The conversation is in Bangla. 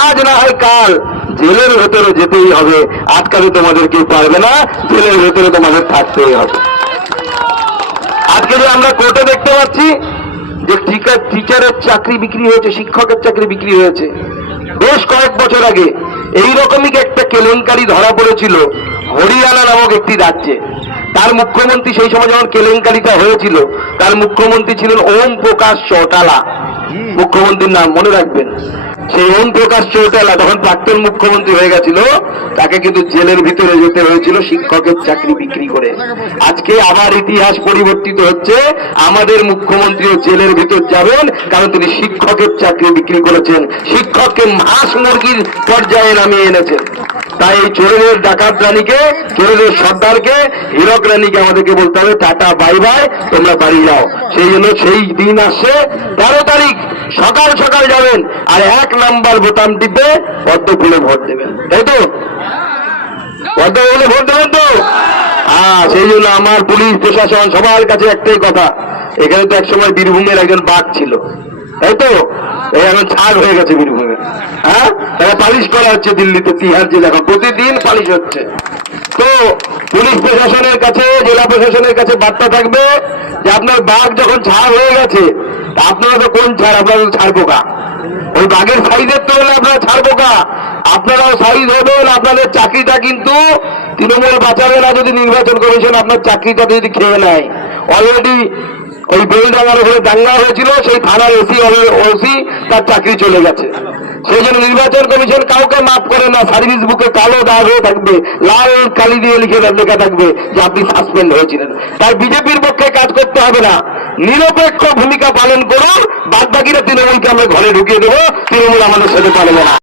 আজ না হয় কাল। জেলের ভেতরে যেতেই হবে। আজকালে তোমাদের কেউ পারবে না, জেলের ভেতরে তোমাদের থাকতেই হবে। আজকে যে আমরা কোর্টে দেখতে পাচ্ছি যে টিচার টিচারের চাকরি বিক্রি হয়েছে, শিক্ষকের চাকরি বিক্রি হয়েছে। বেশ কয়েক বছর আগে এই রকমই একটা কেলেঙ্কারি ধরা পড়েছিল হরিয়ানা নামক একটি রাজ্যে। তার মুখ্যমন্ত্রী সেই সময় যখন কেলেঙ্কারিটা হয়েছিল, তার মুখ্যমন্ত্রী ছিলেন ওম প্রকাশ চৌটালা। মুখ্যমন্ত্রীর নাম মনে রাখবেন। সেই ওম প্রকাশ চৌটালা, তখন প্রাক্তন মুখ্যমন্ত্রী হয়ে গেছিল। তাকে কিন্তু জেলের ভিতরে যেতে হয়েছিল, শিক্ষকের চাকরি বিক্রি করে। আজকে আবার ইতিহাস পরিবর্তিত হচ্ছে। আমাদের মুখ্যমন্ত্রীও জেলের ভিতর যাবেন, কারণ তিনি শিক্ষকের চাকরি বিক্রি করেছেন। শিক্ষককে মাস মুরগির পর্যায়ে নামিয়ে এনেছেন। তাই এই ডাকাত রানীকে চোরের সর্দারকে, হীরক রানীকে আমাদেরকে বলতে হবে, টাটা, বাই বাই, তোমরা বাড়ি যাও। সেই জন্য সেই দিন আসছে, তেরো তারিখ, সকাল সকাল যাবেন, আর এক নাম্বার বোতাম টিপে পদ্ম ফুলে ভোট দেবেন। তাই তো? পদ্ম ফুলে ভোট দেবেন তো? হ্যাঁ সেই জন্য আমার পুলিশ, প্রশাসন, সবার কাছে একটাই কথা, এখানে তো একসময় বীরভূমের একজন বাঘ ছিল। তাই তো? এই এখন ছাড় হয়ে গেছে বীরভূমে। হ্যাঁ? তারা পালিশ করা হচ্ছে দিল্লিতে, তিহার জেলা প্রতিদিন পালিশ হচ্ছে। তো পুলিশ প্রশাসনের কাছে, জেলা প্রশাসনের কাছে বার্তা থাকবে যে আপনার বাঘ যখন ছাড় হয়ে গেছে আপনারা তো কোন ছাড়? আপনারা ছাড় পোকা ওই বাঘের সাইজের তো হলে আপনারা ছাড় পোকা আপনারাও সাইজ হবেন আপনাদের চাকরিটা কিন্তু তৃণমূল বাঁচাবে না যদি নির্বাচন কমিশন আপনার চাকরিটা যদি খেয়ে নেয়। অলরেডি ওই বেলডাঙ্গার উপরে দাঙ্গা হয়েছিল, সেই থানার এসি ওসি, তার চাকরি চলে গেছে। সেই জন্য নির্বাচন কমিশন কাউকে মাফ করে না, সার্ভিস বুকে কালো দাগ হয়ে থাকবে, লাল কালি দিয়ে লিখে লেখা থাকবে যে আপনি সাসপেন্ড হয়েছিলেন। তাই বিজেপির পক্ষে কাজ করতে হবে না। নিরপেক্ষ ভূমিকা পালন করুন বাদ বাকিরা তৃণমূলকে আমরা ঘরে ঢুকিয়ে দেবো, তৃণমূল আমাদের সাথে পারবে না।